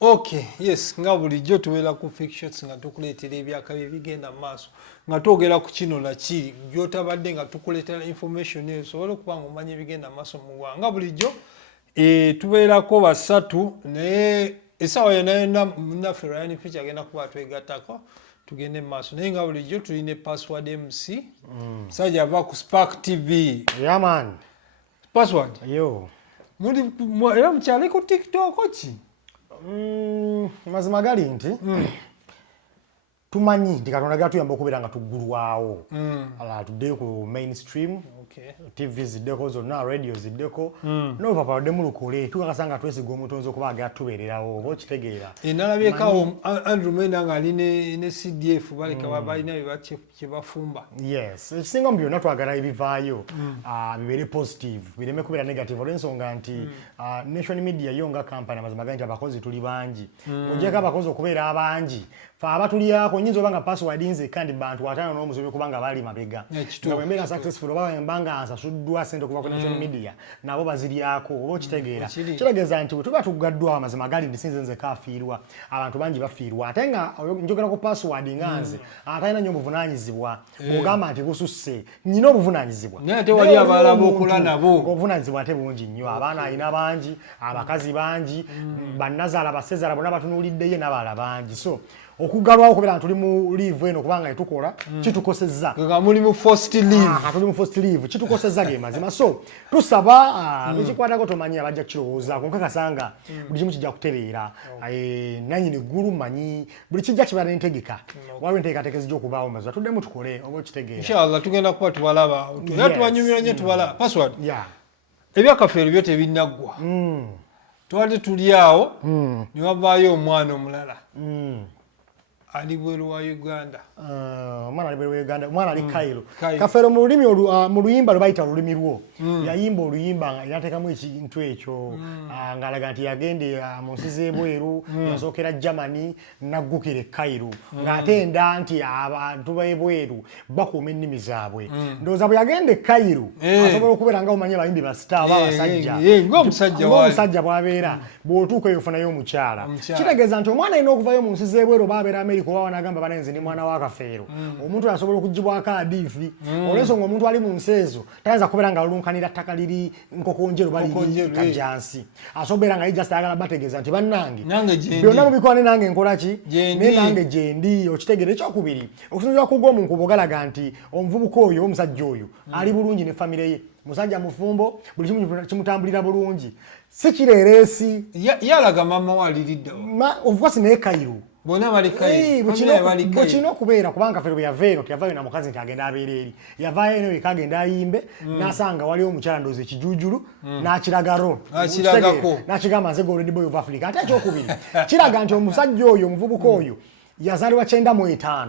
Okay, yes, nga bulijjo tubeera ku Ficshots nga tukuleetera ebyakabi bigenda maaso nga twogera ku kino na kiri gy'otabadde nga tukuleetera information eyo osobola okuba nga omanya ebigenda maaso mu ggwanga. Nga bulijjo tubeerako basatu naye essaawa yonna munnaffe Ryan Fics agenda kuba atwegattako tugende mu maaso naye nga bulijjo tulina password MC musajja ava ku Spark TV. Yeah man. Password Yo. Era mukyali ku TikTok ki? Mazima gali nti tumanyi nti Katonda gatuyamba okubeera nga tuggulwawo tuddeyo ku mainstream TV ziddeko zonna radio ziddeko n'olupapula ludde mulukole tukakasa nga twesiga omutonzi okuba agatubeererawo oba okitegeera. Nalabyekawo Andrew Mwenda nga ali ne CDF baleka balina kye bafumba. Yes, ekisinga mu byonna twagala ebivaayo bibeere positive bireme kubeera negative olw'ensonga nti nation media yo nga kampani amazima gali nti abakozi tuli bangi ojjako abakozi okubeera abangi fa abatuliyako nyinza obanga password nze kandi bantu watano n'omusomi kubanga bali mabega nga bwembeera successful oba embanga nsasuddwa sente okuva ku national media nabo baziryako oba okitegeera kitegeeza nti tuba tugaddwa amazima gali ndisinze nze kafiirwa abantu bangi bafiirwa ate nga njogera ku password nga nze atalina nnyo obuvunaanyizibwa ogamba nti bususse nyina obuvunaanyizibwa naye ate wali abalala b'okola nabo obuvunaanyizibwa ate bungi nnyo abaana alina bangi abakazi bangi bannazaala basezaala bonna batunuuliddeyo n'abaala bangi so okugalwawo kubeera tuli mu leave eno kubanga etukola kitukosezza nga muli mu first leave tuli mu first leave kitukosezza ge mazima so tusaba ekikwatako tomanyi abajja kirowoozaako nkakasanga buli kimu kijja kutereera nanyini ggulu manyi buli kijja kibeera n'entegeka waliwo enteekateeka zijja okubaawo mazima tuddemu tukole oba okitegeera inshallah tugenda kuba tubalaba era tubanyumira nnyo tubalaba password ebyakafeero byo tebinnaggwa twali tuli awo ne wavaayo omwana omulala ali bweru wa Uganda. Mwana ali bweru wa Uganda. Mwana ali Cairo. Kafeero mu lulimi mu luyimba lubayita olulimi lwo. Yayimba oluyimba yateekamu ekintu ekyo ng'alaga nti yagende mu nsi z'ebweru yasookera Germany naggukira Cairo. Ng'atenda nti abantu b'ebweru bakuuma ennimi zaabwe. Ndowooza bwe yagende Cairo asobola okubeera nga omanyi abayimbi ba star b'abasajja. Ng'omusajja bw'abeera bw'otuuka eyo ofunayo omukyala. Kitegeeza nti omwana alina okuvayo mu nsi z'ebweru baabeera America oba wanagamba banenze ni mwana wa Kafeero omuntu asobola okugibwako adiifi olw'ensonga omuntu ali mu nsi ezo tayinza kubeera nga alunkanira ttaka liri nkokonjeru bali kajansi asobeera nga just ayagala bategeeza nti bannange byonna mubikwane nange nkola ki naye nange gye ndi okitegeera ekyokubiri okusinziira ku gw'omunkubo galaga nti omuvubuka oyo omusajja oyo ali bulungi ne famire ye musajja mufumbo buli kimu kimutambulira bulungi si kireereesi yalaga mama waliridda of course naye Cairo bona bali Cairo bukino okubeera kubanga Kafeero bwe yava eno tiyavaayo na mukazi nti agenda abeera eri yavaayo eno eka agenda ayimbe n'asanga waliwo omukyala ndowooza ekijuujulu n'akiragaro n'akigamba nze Golden Boy of Africa ate ekyokubiri kiraga nti omusajja oyo omuvubuka oyo yazaliwa 95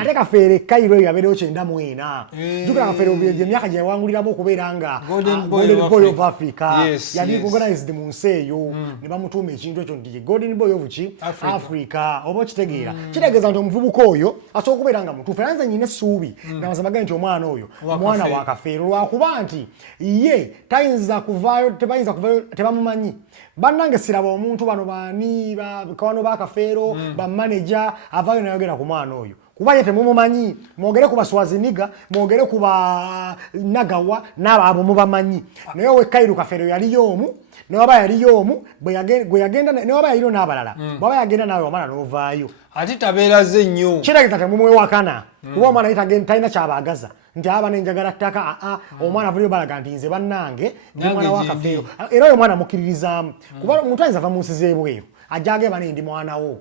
ate Kafeero Cairo yabeerewo 94 jukira Kafeero bye myaka gye yawanguliramu okubeera nga Golden Boy of Africa yali organized mu nsi eyo ne bamutuuma ekintu ekyo nti Golden Boy of Africa oba okitegeera kitegeeza nti omuvubuka oyo asobola okubeera nga mutuufu era nze nyina essuubi namazima gani nti omwana oyo mwana wa Kafeero lwakuba nti ye tayinza kuvaayo tebayinza kuvaayo tebamumanyi bannange siraba omuntu bano baani bakawano ba Kafeero bamanager avaayo nayogera ku mwana oyo kuba ye temumumanyi mwogere ku baswaziniga mwogere ku banagawa n'abo mubamanyi naye we Cairo Kafeero yaliyo omu newaba yaliyo omu bwe yagenda newaba yaliyo n'abalala bwaba yagenda nawe omwana n'ovaayo ati tabeeraze nnyo kitegeeza temumwewakana kuba omwana ye talina kyabaagaza nti aba nenjagala ttaka omwana avulyo balaga nti nze bannange ndi mwana wa Kafeero era oyo omwana mukkiririzaamu kuba omuntu ayinza ava mu nsi z'ebweru ajja agamba naye ndi mwana wo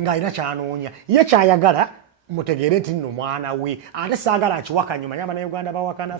ng'alina kyanoonya ye kyayagala mutegeere nti nno mwana we ate saagala akiwakanya omanyi abannayuganda bawakana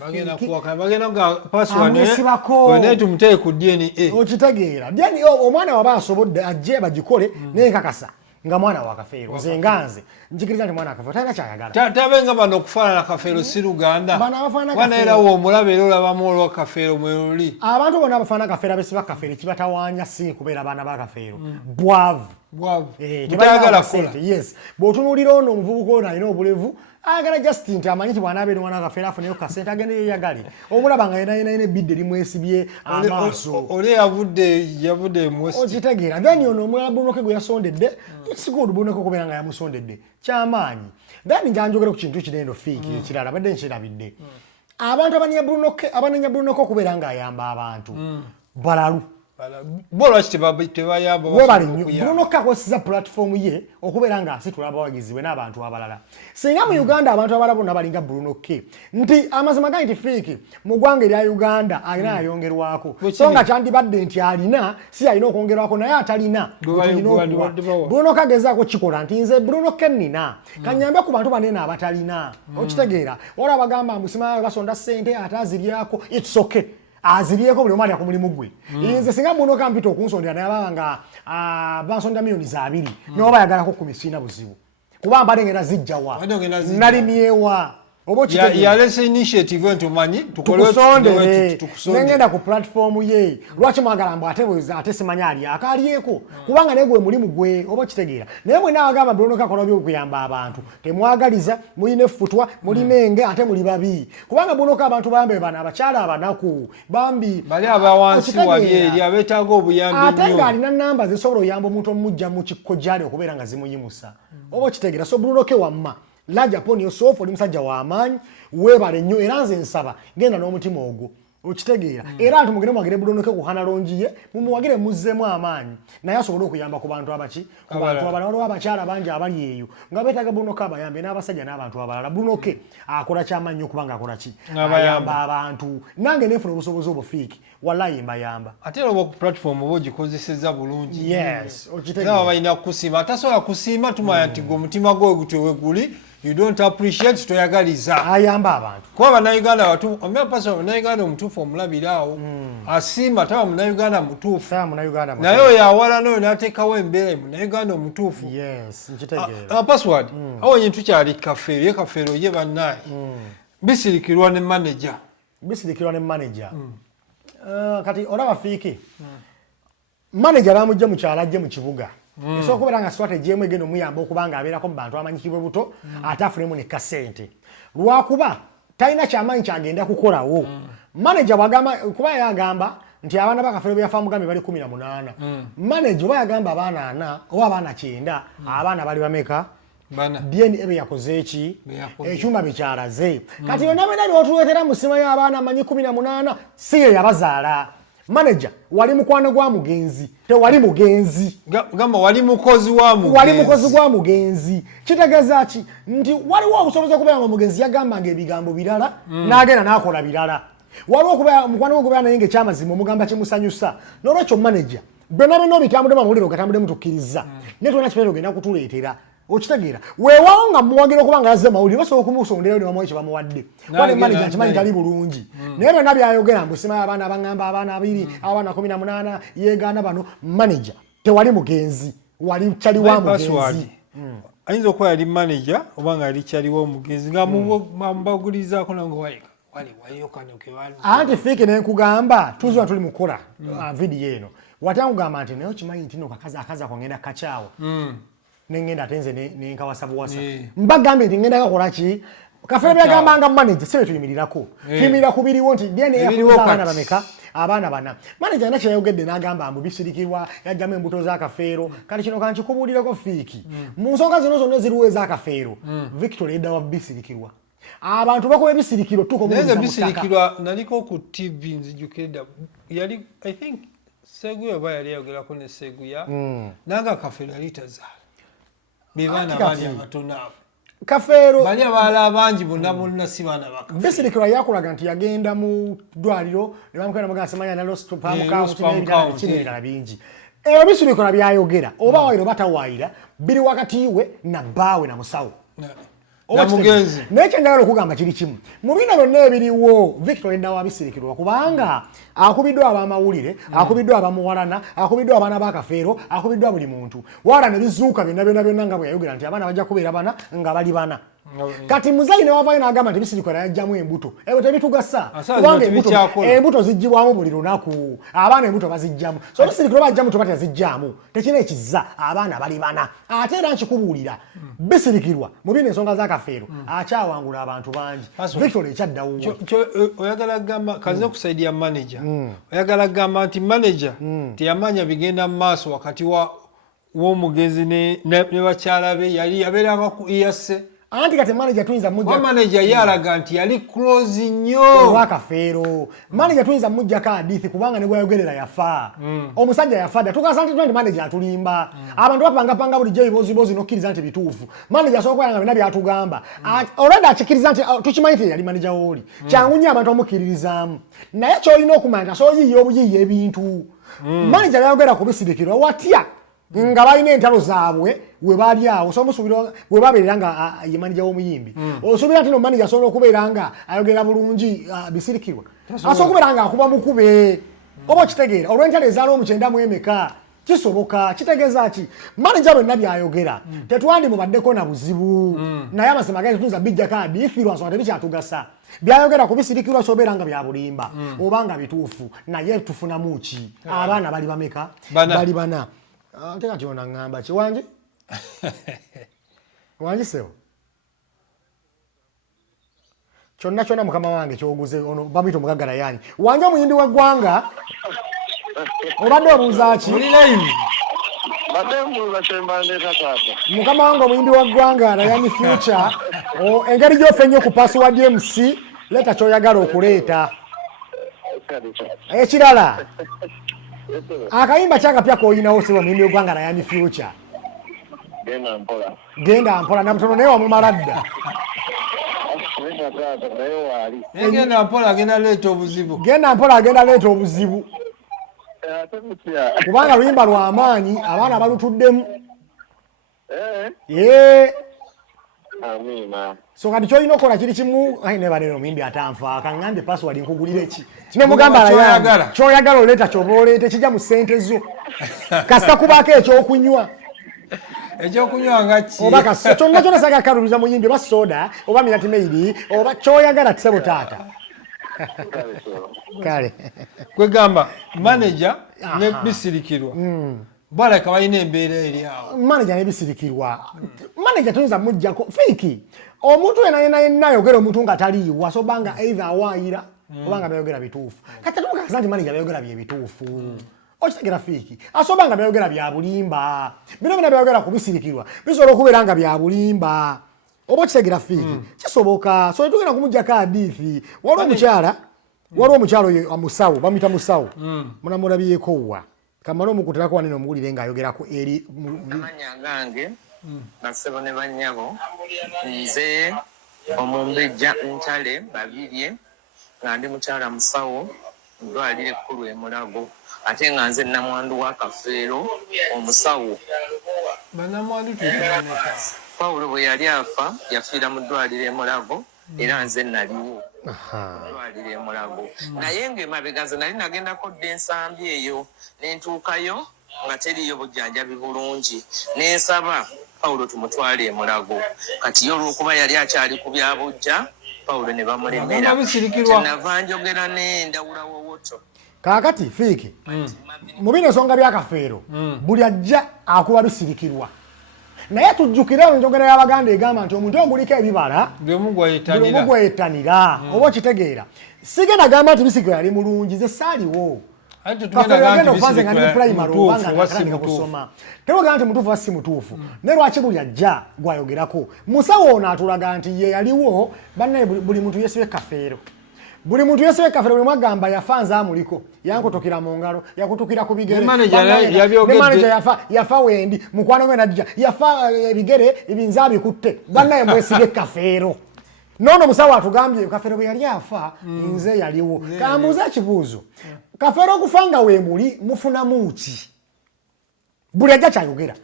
naye tumuteeke ku DNA okitegeera omwana waba asobodde ajje bagikole naye nkakasa nga mwana wa Kafeero nze nganze njikiriza nti mwana wa Kafeero talina kyayagala tabenga bano okufaanana Kafeero si Luganda bana era w'omulaba era olabamu olwa Kafeero mweluli abantu bonna abafaanana Kafeero abesiba Kafeero ekibatawaanya si kubeera baana ba Kafeero bwavu Mutayagala kola. Yes. Bw'otunuulira ono omuvubuka ono alina obulevu agala just nti amanyi nti bw'anaaba eri mwana Kafeero afuneyo kasente agenda yeyagale. Omulaba nga yena ebidde limwesibye amaaso. Oli yavudde mwesi. Okitegeera. Then ono omulala Bunoke gwe yasondedde, it's good Bunoke okubeera nga yamusondedde. Kyamaanyi. Then njanjogera ku kintu kinendo fiiki ekirala badde nkirabidde. Abantu abanenya Bunoke okubeera nga ayamba abantu. Balalu. Bolwa tebayamba Bunoke akozesa platform ye okubeera nga asitula abawagizi we n'abantu abalala. Singa mu Uganda abantu abalala bonna balinga Bunoke nti amazima gali nti fiiki mu ggwanga erya Uganda alina ayongerwako. So nga kyandibadde nti alina si alina okwongerwako naye atalina. Bunoke agezaako kikola nti nze Bunoke nnina kanyambe ku bantu banene abatalina. Okitegeera wala bagamba musima basonda ssente ate aziryako it's okay. Azirieko buli omali akumulimu gwe. Nze singa Bunoke mpita okunsondera naye abanga bansonda milioni za 2 n'oba yagalako 10 sina buzibu. Kuba mbadde ngenda zijjawa. Nalimyewa. Yalese initiative ento manyi tukusondere nengenda ku platform ye lwaki mwagala mbu ate simanya ali akalyeko kubanga negwe mulimu gwe oba kitegeera naye mwe naagamba Bunoke akola by'okuyamba abantu temwagaliza muline futwa mulinenge ate muli babi kubanga Bunoke abantu bambe bana abakyala abanaku bambi bali abawansi wali eri abetaaga obuyambi nnyo ate nga alina namba zisobola oyamba omuntu omujja mu kikkojjali okubeera nga zimuyimusa oba kitegeera so Bunoke wamma Laja poni yosofu oli musajja wa amaanyi webale nnyo era nze nsaba genda n'omutima ogwo okitegeera era antu mugende mwagire Bunoke ku hanalonjiye mumuwagire muzzemu amaanyi naye asobola okuyamba ku bantu abaki ku bantu abalala waliwo abakyala bangi abali eyo nga beetaaga Bunoke abayambe n'abasajja n'abantu abalala Bunoke akola ky'amaanyi okubanga akola ki ayamba abantu nange neefuna obusobozi obufiiki wallahi mbayamba ate oba ku platform oba ogikozesezza bulungi yes okitegeera balina kusiima atasobola kusiima tumanya nti gwe omutima gwe gutwe guli you don't appreciate toyagaliza ayamba abantu kuba bannayuganda batu omya paso bannayuganda omutuufu omulabiraawo asiima taba munnayuganda mutuufu naye oyo awala n'oyo n'ateekawo embeera munnayuganda omutuufu password awonye tukyali Kafeero ye Kafeero ye bannaye bisirikirwa ne manager kati olaba fiiki manager bamujja mu kyala ajje mu kibuga so okubeera nga strategy emu egenda omuyamba okubanga abeerako mu bantu amanyikibwe buto ate afunemu ne kasente lwakuba talina kyamaanyi kyagenda kukolawo manager bwagamba kuba yagamba nti abaana ba Kafeero byafa mugambi bali 18 manager oba yagamba abaana 4 oba abaana 9 abaana bali bameka Bana DNA ebe yakoze eki ekyuma bikyalaze kati yonna bena otuweetera mu ssima y'abaana amanyi 18 si ye yabazaala manager wali mukwano gwa mugenzi tewali mugenzi gamba wali mukozi gwa mugenzi kitegeeza ki nti waliwo obusobozi okubeera nga omugenzi yagambanga ebigambo birala n'agenda n'akola birala waliwo okubeera mukwano gwe kubeera naye ng'ekyamazima omugamba kimusanyusa n'olwekyo manager bena obitambudde amawulire ogatambudde mutukkiriza naye tolina kibeera ogenda kutuleetera okitegeera weewaawo nga muwagira okuba nga yazze mawulire basobola okumusonderayo ne bamuwa kyebamuwadde wane manager nkimanyi tali bulungi naye byonna byayogera mbu simanyi abaana abangamba abaana 2 abaana 18 yeegaana bano manager tewali mugenzi wali kyaliwa mugenzi ayinza okuba yali manager oba nga yali kyaliwo omugenzi nga mubagulirizaako nange wayokanokewalu anti fiiki nenkugamba tuziba tuli mukola vidiyo eno watangugamba nti naye okimanyi nti no akazi ako ngenda kacaawa nengenda atenze nenkawasa buwasa mbagambe nti ngenda kakola ki Kafeero byagambanga manager sibe tuyimirirako tuyimirira ku biriwo nti DNA yafuza abaana bameka abaana bana manager na kyayogedde n'agamba mbu bisirikirwa yajjamu embuto za Kafeero kati kino kankikubuulireko fiiki mu nsonga zino zonna eziruwa eza Kafeero Victoria edda wa bisirikirwa abantu bakuba ebisirikiro tuko mu bisirikirwa naliko ku TV nzijukira yali I think Seguya baya yayogerako ne Seguya nanga Kafeero yali tazaala bibana bali abatona Kafeero bali abala abangi bonna si bana baka bisirikirwa yakulaga nti yagenda mu dwaliro ne bamukana muga asemanya na lost pamuka kinebirala bingi bisirikirwa byayogera oba wayiro batawayira biri wakati iwe na bawe na musawo mugenzi naye njagala okugamba kiri kimu mu bino byonna ebiriwo Victoria eddawa bisirikirwa kubanga akubiddwa abamawulire akubiddwa abamuwalana akubiddwa abaana ba Kafeero akubiddwa buli muntu wala ne bizuuka byonna nga bwe yayogera nti abaana bajja kubeera bana nga bali bana kati muzayi ne wavayo n'agamba nti bisirikira yajjamu embuto ebyo tebitugasa kubanga embuto ziggyibwamu buli lunaku abaana embuto bazijjamu so bisirikira bajjamu toba tezijjamu tekina ekizza abaana bali bana ate era nkikubuulira bisirikirwa mu bino ensonga za Kafeero akyawangula abantu bangi Victoria ekyaddawo oyagala kugamba kaze kusaidia manager oyagala kugamba nti manager teyamanya bigenda mu maaso wakati w'omugenzi ne bakyala be yali yabeeranga ku iyase anti kati manager tuyinza mujja manager yalaga nti yali close nnyo wa Kafeero manager tuyinza mujja ka hadithi kubanga ne gwayogerera yafa omusajja yafa da tukasanti nti manager atulimba abantu bapanga buli jey bozi nokkiriza nti bituufu manager soko yanga bina byatugamba already akikiriza nti tukimanyite yali manager woli kyangu nnyo abantu omukiririzaamu naye kyolina okumanya so yiye ebintu manager yayogera ku bisirikirwa watya nga balina entalo zaabwe we bali awo so musubira we babeera nga ye manager w'omuyimbi osubira nti no manager asobola okubeera nga ayogera bulungi bisirikirwa asobola okubeera nga akuba mukube oba kitegeera olw'entalo ezaala omukyenda mu emeka kisoboka kitegeeza ki manager bwe nabyo ayogera tetwandi mubaddeko na buzibu naye amasema gani tutunza bijja kadi ifirwa nsonga tebikyatugasa byayogera ku bisirikirwa sobeera nga bya bulimba obanga bituufu naye tufunamu ki abaana bali bameka bali bana ate kati ona ngamba kiwangi wangi sewo kyonna mukama wange kyoguze ono babito mugagala yani wanja muyindi wa ggwanga obadde obuuza ki mukama wange omuyimbi wa ggwanga Ryan Future engeri gy'ofe nnyo ku password MC leta kyoyagala okuleeta ekirala akayimba kyakapya koyinawo siwa muyimbi w'eggwanga Ryan Future genda mpola nabutono naye wamumala dda genda mpola agenda leeta obuzibu kubanga luyimba lw'amaanyi abaana balutuddemu so kati kyolina okola kiri kimu nebalero muyimbi atanfa akaŋŋambye password nkugulire ki kinemugamba kyoyagala oleeta kyoba oleete kijja mu ssente zo kasita kubaako ekyokunywa nga ki oba kyonna kyonna saga kaluliza muyimbi oba soda oba minati meiri oba kyoyagala tisebo taata kale kwegamba manager ne bisirikirwa balaka balina embeera eri awo manager nebisirikirwa manager tuyinza mujjako fiki omuntu yenna ayogera omuntu nga taliiwa asobanga either awaayira obanga bayogera bituufu kati tukakasa nti manager bayogera bye bituufu okitegera fiki asobanga bayogera bya bulimba bino bina bayogera ku bisirikirwa bisobola okubeera nga bya bulimba oba okitegera fiki kisoboka so tugenda kumujjako hadithi waliwo omukyalo omusawo bamuyita musawo munamulabyeko wa kamala omukutirako wanene omuwulire ng'ayogerako eri amanya gange basebo ne bannyabo nze omumbejja ntale babirye nga ndi mukyala musawo ndwalire ekkulu emulago ate nga nze namwandu wa Kafeero omusawo Pawulo bwe yali afa yafiira mu ddwaliro emulago era nze naliwo ddwaliro emulago naye ng'emabega nze nali nagendako dda ensambi eyo nentuukayo nga teriyo bujjanjabi bulungi nensaba Pawulo tumutwale emulago kati yo olw'okuba yali akyali ku byabujja Pawulo ne bamulemera kyenava njogera n'endawula wowoto kaakati fiiki mu bino ensonga bya Kafeero buli ajja akuba bisirikirwa naye tujjukire enjogera y'Abaganda egamba nti omuntu oguliko ebibala buli omu gwayettanira oba okitegeera sigenda gamba nti bisirikirwa yali mulungi ze saaliwo Kafeero ofanze nga ndi primary obanga nakatandika kusoma tewogera nti mutuufu si mutuufu naye lwaki buli ajja gwayogerako musawo ono atulaga nti ye yaliwo bannaye buli muntu yeesibe Kafeero buli muntu yeesibe Kafeero bwe mwagamba yafa nze amuliko yankutokera mu ngalo yakutukira ku bigere manager yafa wendi mukwano gwe najja yafa ebigere ebinza bikutte bannaye mwesibe Kafeero nono musawo atugambye Kafeero bwe yali afa nze yaliwo kambuuza ekibuuzo Kafeero okufanga we muli mufunamu ki buli ajja kyayogera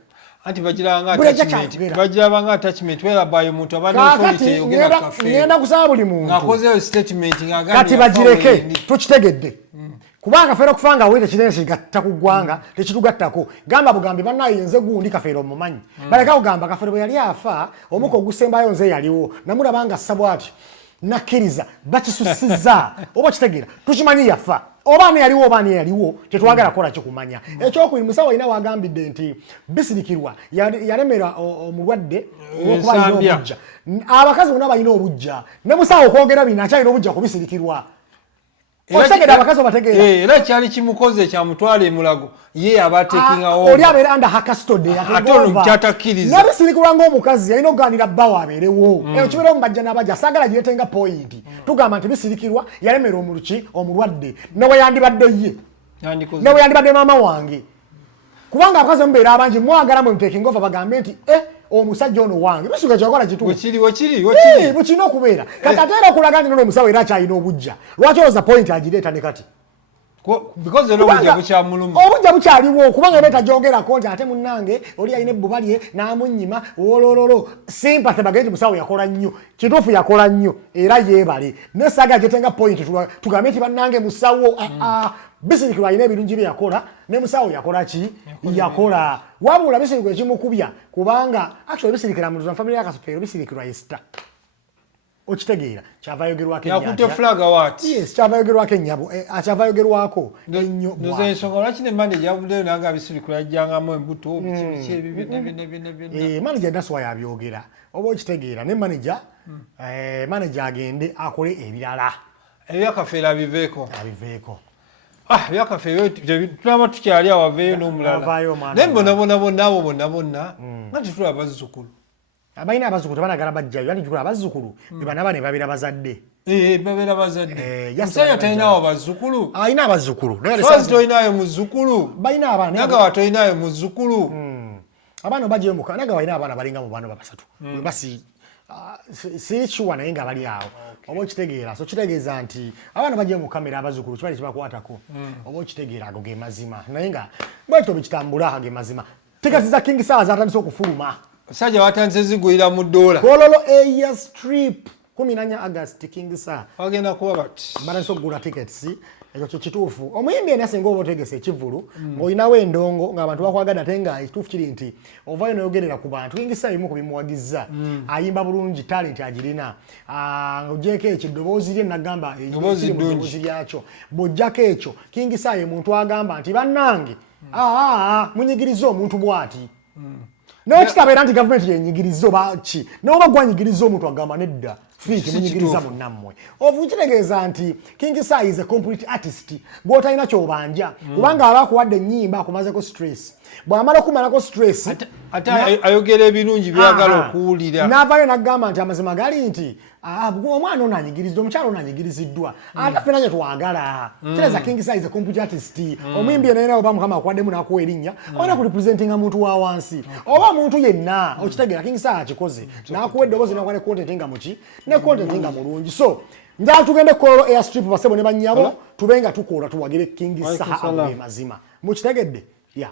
anti bagirabanga attachment werabayo omuntu abana authority yogera Kafeero ngenda kusaba buli muntu ngakozeyo statement kati bagireke tukitegedde kubanga Kafeero kufanga wete kinene kigatta ku ggwanga tekitugattako gamba bugambi bannaye nze gundi Kafeero mumanyi baleka kugamba Kafeero bwe yali afa omuko gusembayo nze yaliwo namulabanga sabwati nakkiriza bakisusiza oba kitegeera tukimanyi yafa obaani yaliwo tetwagala kola kikumanya ekyokubiri musawo alina wagambidde nti bisirikirwa yalemera omulwadde okuba alina obujja abakazi bonna balina obujja ne musawo okwogera bino akyalina obujja kubisirikirwa okitegedde abakazi obategeera era kyali kimukoze kyamutwala emulago ye abatekinga oli abeera under her custody nabisirikirwa ng'omukazi yalina okuganira bbawo abeerewo ekyo kibeera omubajja n'abajja saagala giretenga point tugamba nti bisirikirwa yalemera omulwadde newe yandibadde ye newe yandibadde maama wange kubanga abakazi omubeera abangi mwagala mwemutekinga ova bagambe nti omusajja ono wange bisuka kyakola kituufu bukirina okubeera kati ate era okulaga nti n'omusawo era akyalina obujja lwaki olowooza point agireeta ne kati obujja bukyaliwo kubanga era tajoogerako nti ate munnange oli alina ebbuba lye n'amunnyima wolololo sympathy bagende nti musawo yakola nnyo kituufu yakola nnyo era yeebale naye saaga gyetenga point tugambe nti bannange musawo bisirikirwa alina ebirungi bye yakola ne musawo yakola ki yakola wabula bisirikirwa ekimukubya kubanga actually bisirikira mu family ya Kafeero bisirikirwa yesta okitegeera kyava yogerwako yakute flag awat yes kyava yogerwako ennyabo akyava yogerwako ennyo nze ensonga lwaki ne manager yavuddeyo nanga bisirikirwa yajjangamu embuto biki ebi manager naswa yabyogera oba okitegeera ne manager agende akole ebirala ebya Kafeero abiveeko bya Kafeero tulaba tukyali awaveeyo n'omulala naye bonna abo bonna nga tetula abazzukulu abalina abazzukulu tebanagala bajjayo yani tukula abazzukulu bebana bane babeera bazadde babeera bazadde musajja talinawo bazzukulu alina abazzukulu sozi tolinayo muzzukulu balina abaana nagawa tolinayo muzzukulu abaana bajjayo muka nagawa alina abaana balinga mu bano babasatu basi sikiwa naye nga bali awo oba okitegeera so kitegeeza nti abaana bajjayo mu kamera abazzukulu kibali kibakwatako oba okitegeera ago ge mazima naye nga bwekito bikitambula ge mazima tikasiza King Sawa zatandise okufuluma sajja watanze zigulira mu dola kololo eya strip 14 August King Sawa bagenda kuba bati batanse okugula tickets ekyo kituufu omuyimbi ena singa oba otegese ekivulu ng'olinawo endongo ng'abantu bakwagadde ate nga ekituufu kiri nti ovaayo n'oyogerera ku bantu King Sawa bimu ku bimuwagizza ayimba bulungi talenti agirina ogyeko ekyo eddoboozi lye nagamba eddoboozi lyakyo bw'ojjako ekyo King Sawa ye muntu agamba nti bannange munyigiriza omuntu bw'ati naye kitabeera nti gavumenti yenyigiriza oba ki naye oba gwanyigiriza omuntu agamba nedda fiki munyigiriza munnammwe kitegeeza nti King Sawa is a complete artist gw'otalina ky'obanja kubanga aba akuwadde ennyimba akumazeko stress bw'amala okumalako stress ate ayogera ebirungi byagala okuwulira n'avaayo n'agamba nti amazima gali nti omwana ono anyigiriziddwa omukyala ono anyigiriziddwa ate ffena gye twagala kireza King Sawa is a complete artist omuyimbi eno oba mukama akuwaddemu n'akuwa erinnya olina kurepresentinga muntu wa wansi oba omuntu yenna okitegeera King Sawa akikoze n'akuwa eddoboozi n'akuwa ne content nga muki ne content nga mulungi so njala tugende kololo airstrip basebo ne bannyabo tube nga tukoola tuwagire King Sawa ago mazima mukitegedde ya